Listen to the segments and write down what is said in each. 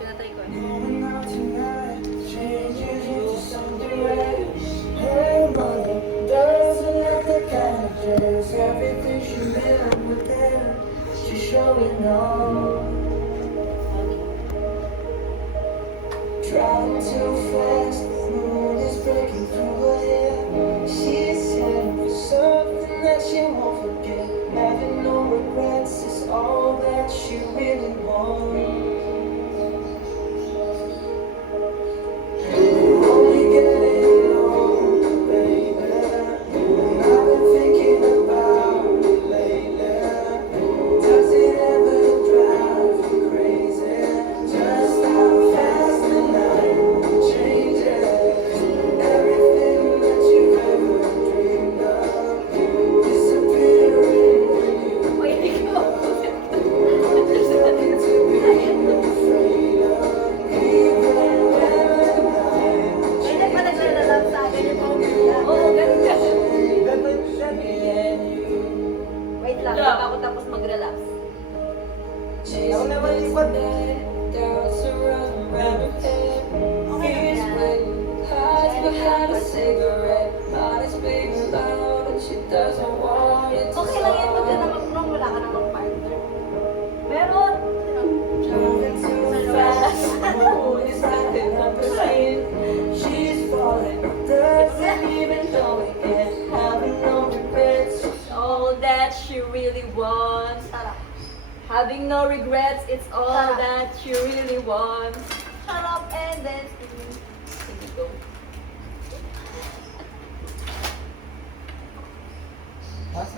Pinatay ko eh. Going out tonight changes into some direction. Her mother doesn't like the kind of dress. Everything she did with her, she's showing off. Driving too fast, the moon is breaking through her hair. She's heading for something that she won't forget. Having no regrets is all that she really wants. Only getting older, baby. And I've been thinking about it lately. Does it ever drive you crazy? Just how fast the night changes. Everything that you've ever dreamed of disappearing when you Wait, ikaw. There's nothing to be afraid of. Even when the night Hindi pa naglalab sa akin yung pamilya. Oo, ganun ka. Wait lang, hindi pa ako tapos mag-relax. Ako naman lipat doubts around her head. Fears when hides behind a cigarette. Body's being loud and she doesn't want it to Okay lang yan, pag ka stop. namang wala ka namang partner. Meron. Driving too fast, the moon is nothing up her skin. She's falling, doesn't even know it yet. Having no regrets. All that she really wants. Sarap. Having no regrets, it's all Ah. that she really wants. Shut up and then sige, go.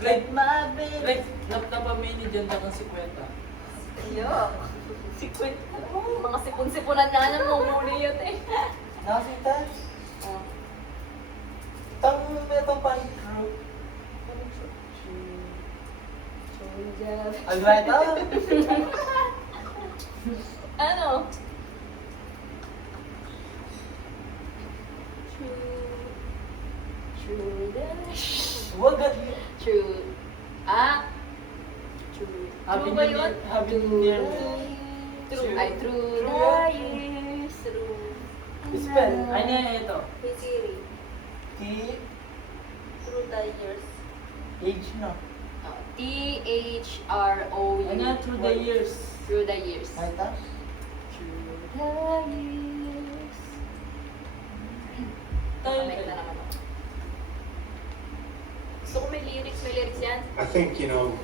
Like, My baby. like, napamini dyan na kang 50. Iyo. Sipon. Mga sipon-siponan na ng mumuli yun eh. Nakasita? Tama mo itong pan-crew. Alberto? Ano? Wag at True. Ah? True. Happy True ba New yun? Year. Happy New Year. True. Ay, true True. the years. True. Spell. Ano yan ito? Hey Siri. T, Through the years. H, no? T-H-R-O-U. Ano yan? Through the years. Through the years. Ito? Through the years. Connect na naman ako. Gusto ko may lyrics yan. I think, you know,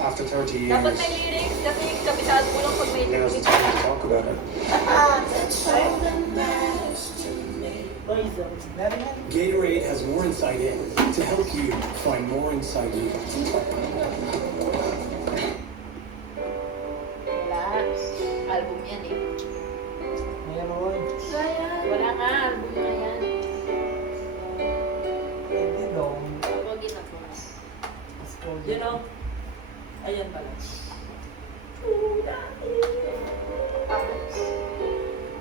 after 30 years, Dapat may lyrics kasi kabisado ko lang pag may now's the lyrics. time to talk about it. Meron yan. Gatorade has more inside in to help you find more inside you. Wala. Album yan eh. Meron. Wala nga, album na yan. Hindi daw. Tawagin na ko. You know? Ayan pala.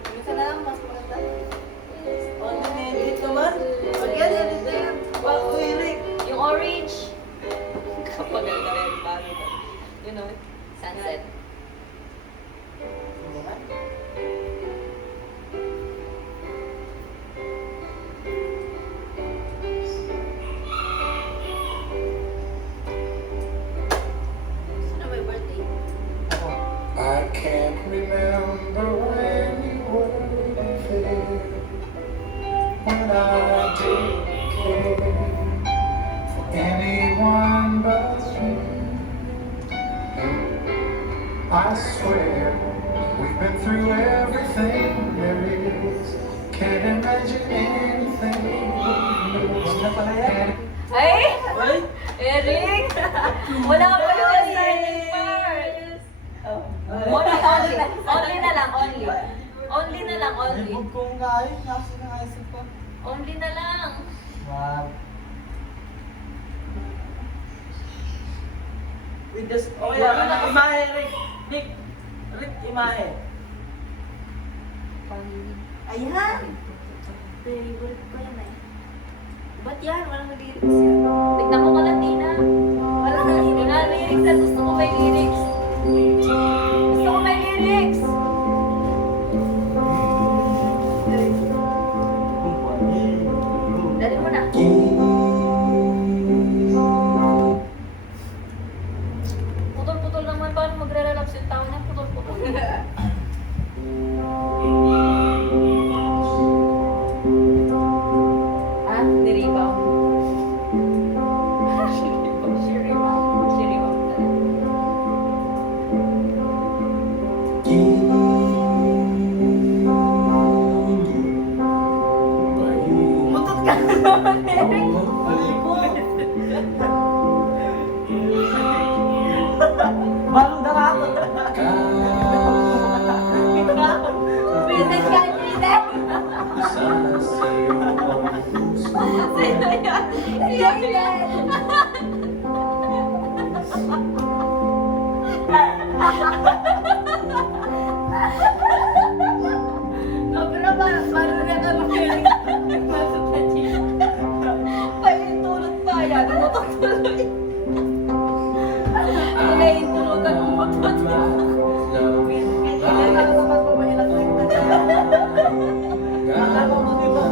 Minsan na lang, mas maganda. Oh, nag-edit naman. Pag yan, edit na yan. Wow, Eric. Yung orange. Kapag ganda rin, bago ba? You know, sunset. Sino may birthday? Ako. I can't remember when you were there, when I didn't care for anyone but you. I swear we've been through everything there is. Can't imagine anything Huwag na pala yan. Ay! Ay! Eric! Wala pa yung starting part! Only na lang, only. Only na lang, only. Libog kong kain. Nasa nakaisip ko. Only na lang. Wow. With this, oh yeah, imahe, Rick. Rick, imahe. Ayan! Favorite ko yan eh. Ba't yan? Walang lyrics yan. Tignan mo ka lang, Tina. Walang lyrics at gusto ko may lyrics. Gusto ko may lyrics! Tapos yung tao niya putol-putol. Ah, nirebound. She rebound talaga. Mutot ka naman, Eric. Balong dara ako. Visit ka, Jaden. Sino yan? Jaden. No, pero paano na ka mag-Eric? Masok na siya. Paintulot pa yan. Umutok tuloy. Ano na yung tulutan ng mutot? Kaya na kapag pumailak lang na siya. Ako mo dito.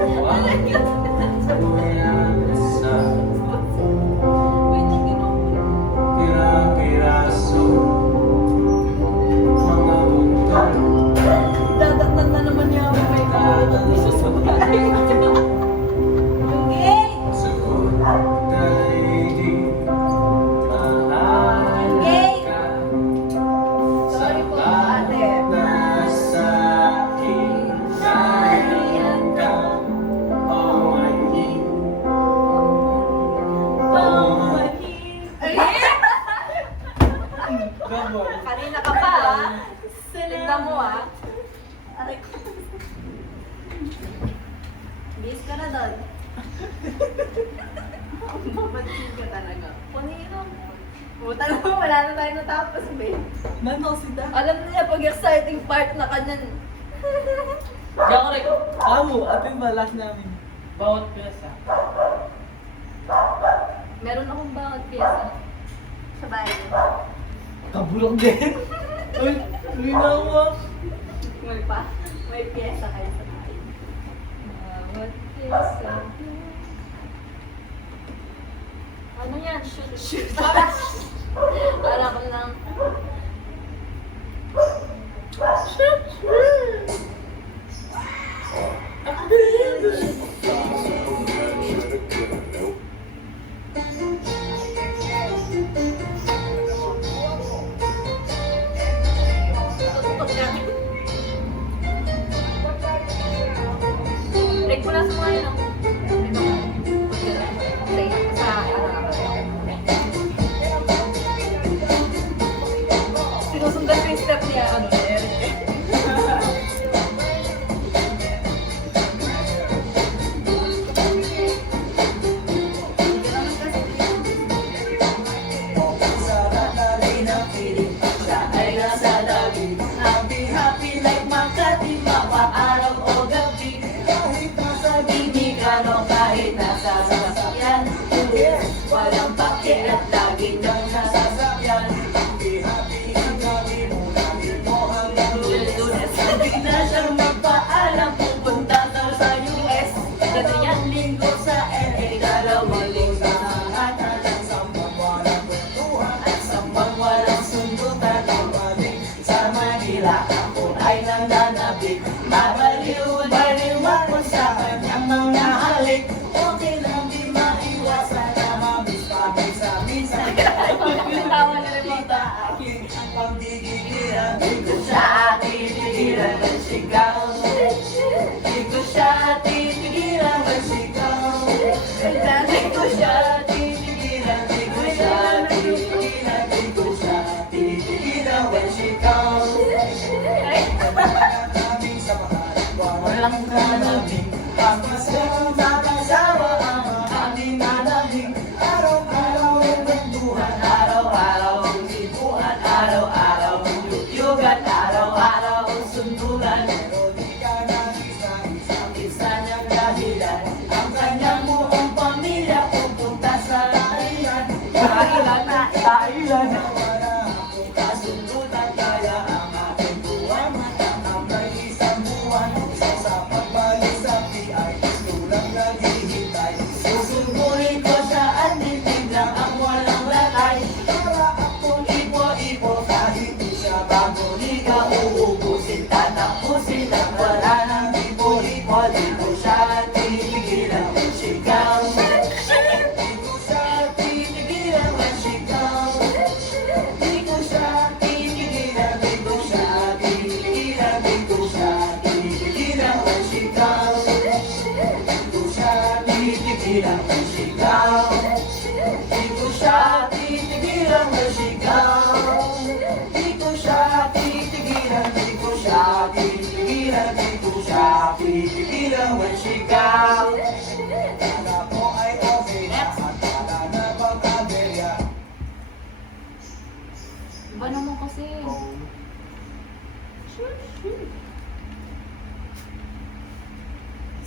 Wait, naging dadatnan na naman niya ako may kalat ni susubay. Yung gate! Gate! Sorry po, ate. Kanina ka pa, ah. Tignan mo, ah. Aray ko. Bis ka na doon. Mapansin ka talaga. Punino. Puta na mo, wala na tayo natapos, babe. Nano sita? Alam niya pag exciting part na kanyan. Diyan ko rin. Amo, atin ba last namin? Bawat piyesa. Meron akong bawat pyesa. Sa bahay. Kabulok din. Uy, uy na ako. May pa. May pyesa kayo sa bahay. Bawat pyesa. Ano yan? Shoot, shoot. Para ko lang. Break mo na sa mga yun, no? Sa sinusundan ko yung step niya, ano, ni Eric. Happy like Makati, mapaaraw o gabi. Kahit nasa binigan o kahit nasa sasakyan, walang pake at lagi kang nasasakyan. Happy ang gabi mo, lagi mo hanggang Lunes. Hindi na siyang magpaalam, pupunta daw sa US. Ganyan linggo sa LA, dalawang linggo at alang sambang walang kwentuhan at sambang walang sundutan. Sa Manila ako ay nananabik, mabaliw-baliw ako sa kanyang mga halik. Okay lang di maiwasan na mabis-pabis-sabisan. Tawa na rin mo. Kita aking ang pagdidigiran, di ko siya titigilan ng sigaw. Di ko siya titigilan ng sigaw. Di ko siya titigilan, di ko siya titigilan, di ko siya titigilan ng sigaw. Walang kanabing, ang masayang nakasawa ang aming nanabing. Araw-araw ay kwentuhan, araw-araw ang sibuhan, araw-araw ang yuyugan, araw-araw ang sundulan. tigilan. Wala nang tipo-tipo, di ko siya titigilan when she comes. Di ko siya titigilan when she comes. Di ko siya titigilan, di ko siya titigilan, di ko siya titigilan when she comes. Di ko siya titigilan when she comes. Di ko siya titigilan when she comes. Di ko siya titigilan, di ko siya titigilan, di ko siya titigilan when she comes. Kala ko ay okay na, at wala na bang kaberya. Iba naman kasi.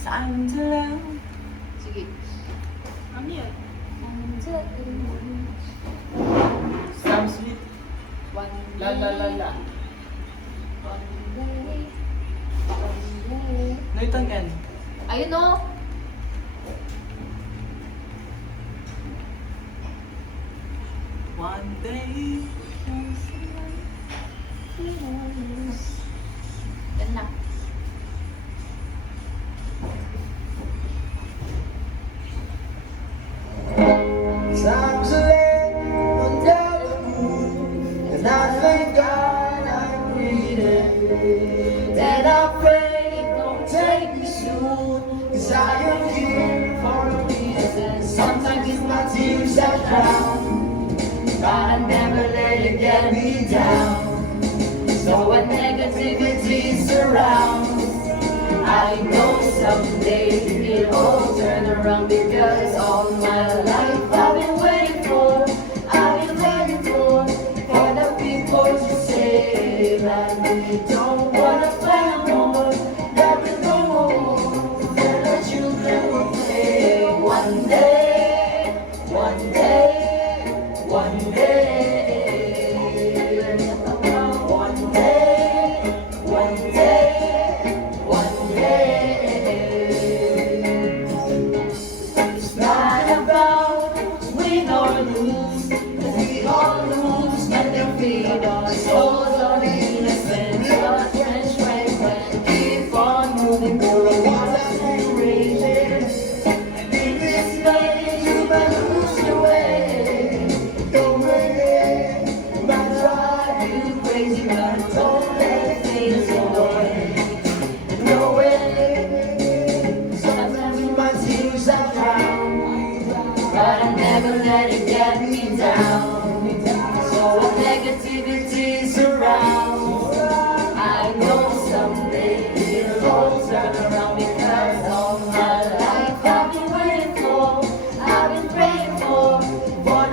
Time to love. Sige. Ano yun? Sam Smith. La la la la. Noitan kan. Ayun o. One day. Yan na. Time's late, one day the moon, and I thank God I'm breathing. And I pray it don't take me soon, 'cause I am here for a reason. Sometimes it's my tears that drown, but I never let it get me down. So when negativity surrounds, I know someday it all turn around, because all my life I've been waiting for, I've been waiting for the people to say that we don't wanna play no more, that we no more, that the children will play. One day, one day, one day. One day, one day, one day. It's not about win or lose, 'cause we all lose when they feed our souls of innocence. But when strength and keep on moving through the waters and raging, and in this place you might lose your way. Don't worry, might drive you crazy, but don't let things away. No way, sometimes my tears I drown, but I never let it get me down. So when negativity surrounds, I know someday it'll all turn around, because all my life I've been waiting for, I've been praying for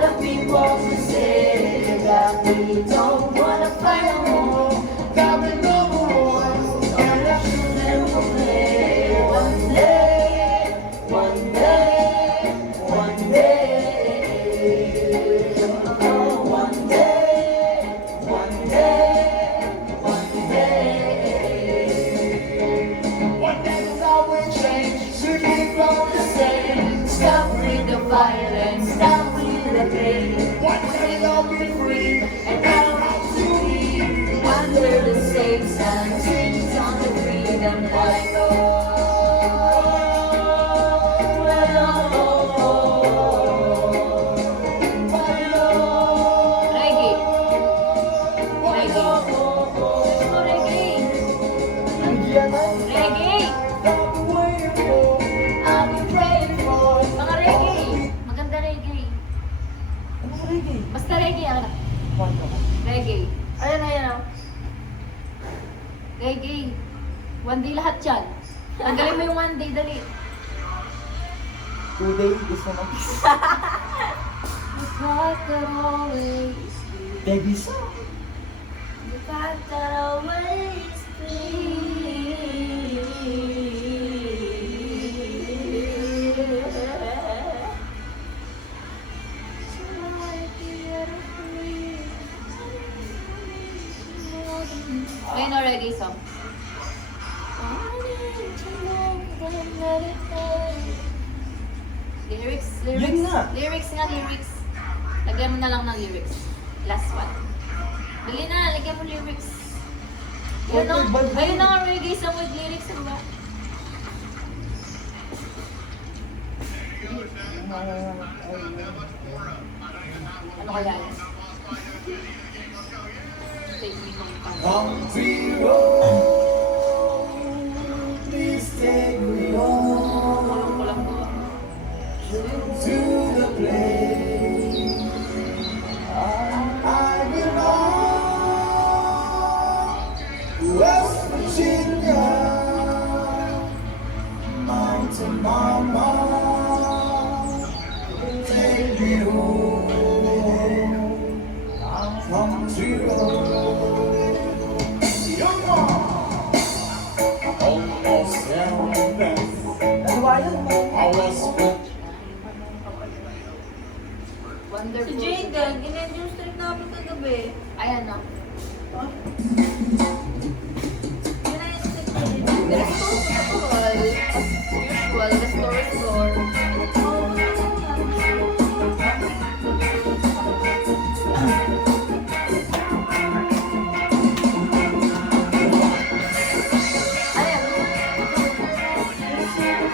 the people to say that we don't wanna fight no more, that we no more, and the children will play. One day, one day, one day. Oh, one day, one day, one day. One day I will change to keep on the same. Stop with the violence, stop with the pain. One day I'll be free, and I don't have to be under the same sun. Dreams on the freedom like Reggae. Reggae. Oh, reggae. Reggae. I'll be praying for mga reggae. Maganda reggae. Basta reggae ang reggae. Ayan, ayan o. Reggae. One day lahat yan. Tanggalin mo yung one day, dali. 2 days, gusto mo. The path that always Baby song. the path that always Ngayon o reggae song. Lyrics, lyrics. Yun nga. Lyrics nga, lyrics. Lagyan mo na lang ng lyrics. Last one. Dali na, lagyan mo lyrics. Yun o, ayun na nga reggae song with lyrics, ano ba? Ano kaya yan? Take me home pa. Country road, please take me home Kulang ko. to the place I belong. West Virginia, Mountain Mama, take me home. Country road, young one, almost there. I was with Si Jaden, in-end yung streak namin kagabi. Ayan o. Yun na yung streak namin. Restore ko na po. As usual, restore.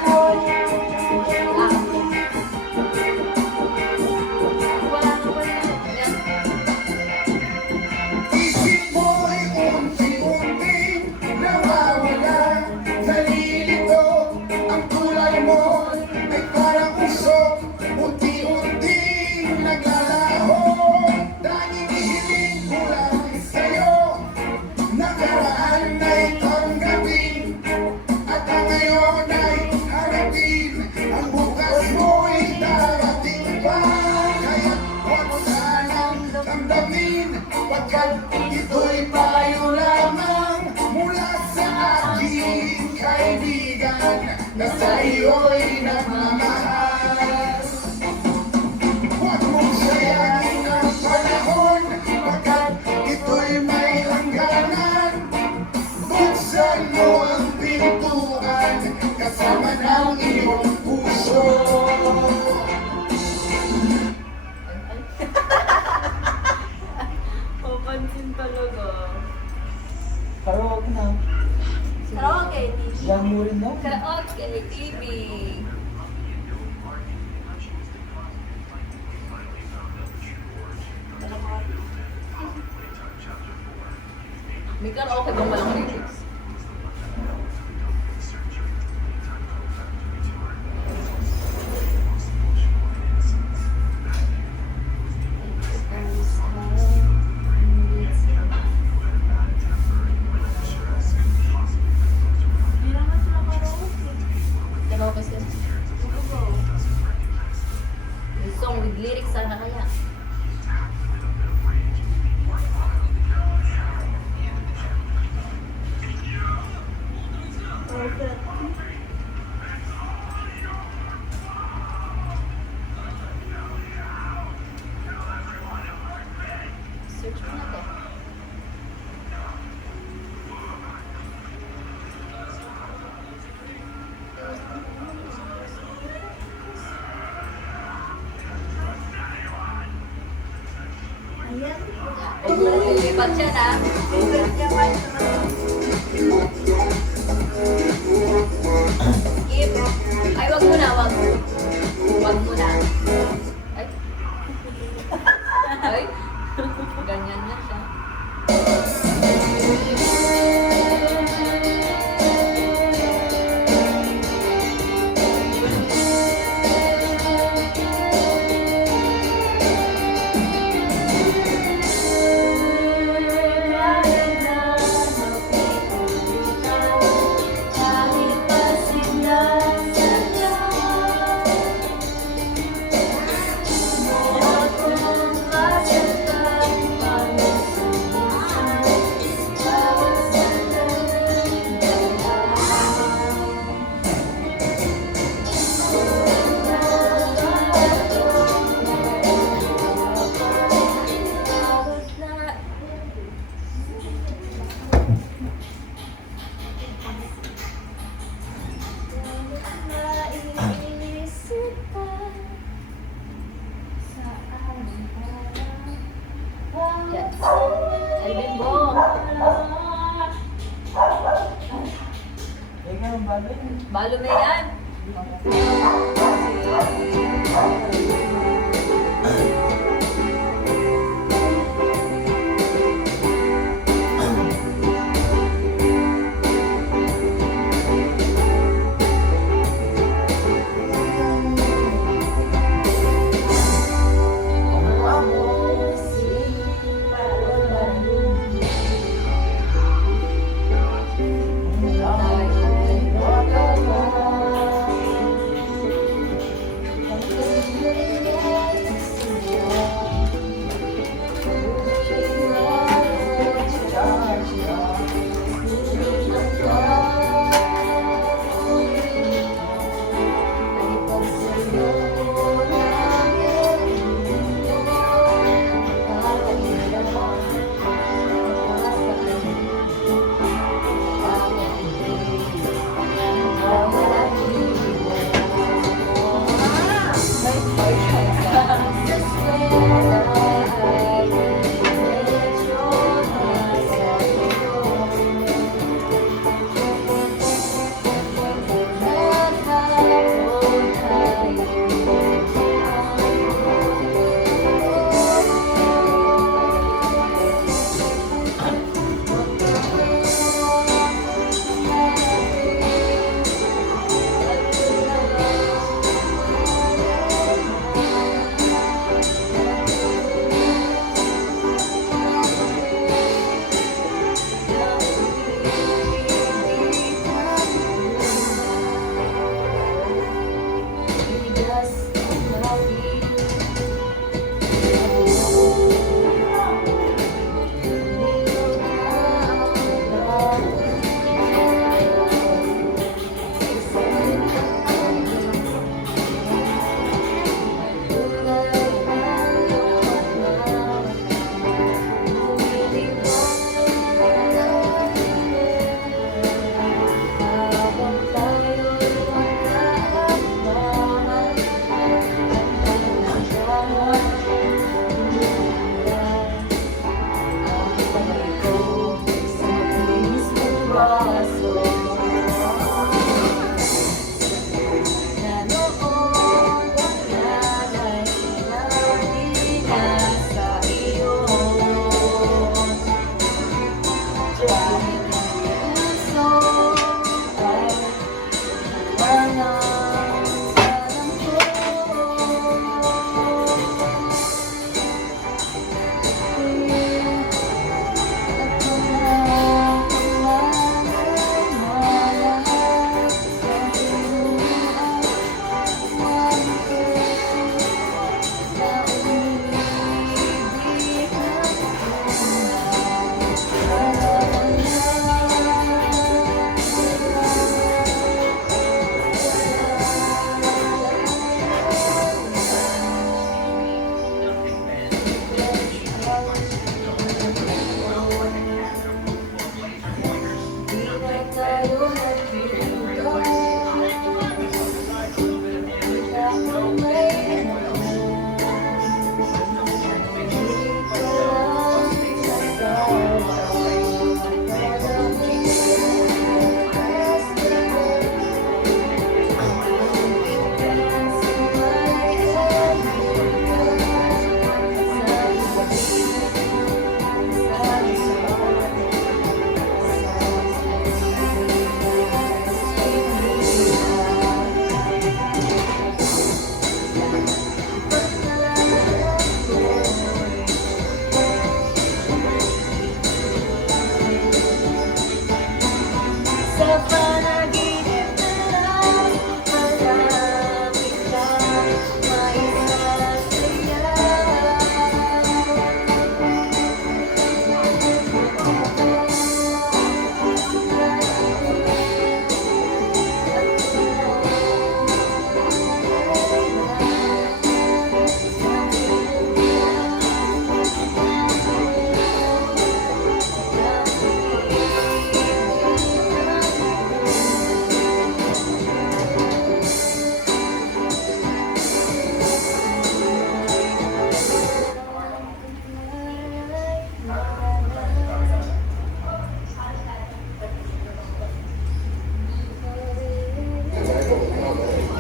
Oo, isip mo ay unti-unting nawawala. Nalilito ang kulay mo ay parang usok, unti-unting naglalaho. Tanging hiling ko lang sa'yo, nakaraan ay tanggapin, at ang ngayon ay harapin. Ang bukas mo'y darating pa, kaya't huwag sanang damdamin, pagkat ito'y payo lamang mula sa aking kaibigan na sa iyo'y nagmamahal. Huwag mong sayangin ang panahon, pagkat ito'y may hangganan. Buksan mo ang pintuan kasama ng iyong puso. Papansin talaga. Karaoke na. Karaoke TV. Yan mo rin na. Karaoke TV. May karaoke bang walang lyrics? Hindi naman sila karaoke. Karaoke sila. May song with lyrics sana kaya. Search mo na to. Ayan. Huwag mo na lilipat siya na. Skip. Ay, wag mo na, wag. Wag mo na. Ay. Ay. Ganyan na siya. Kahit pasindan sa Diyos, bagay. Balo na yan.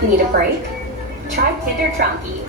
Need a break? Try Kinder Trunky.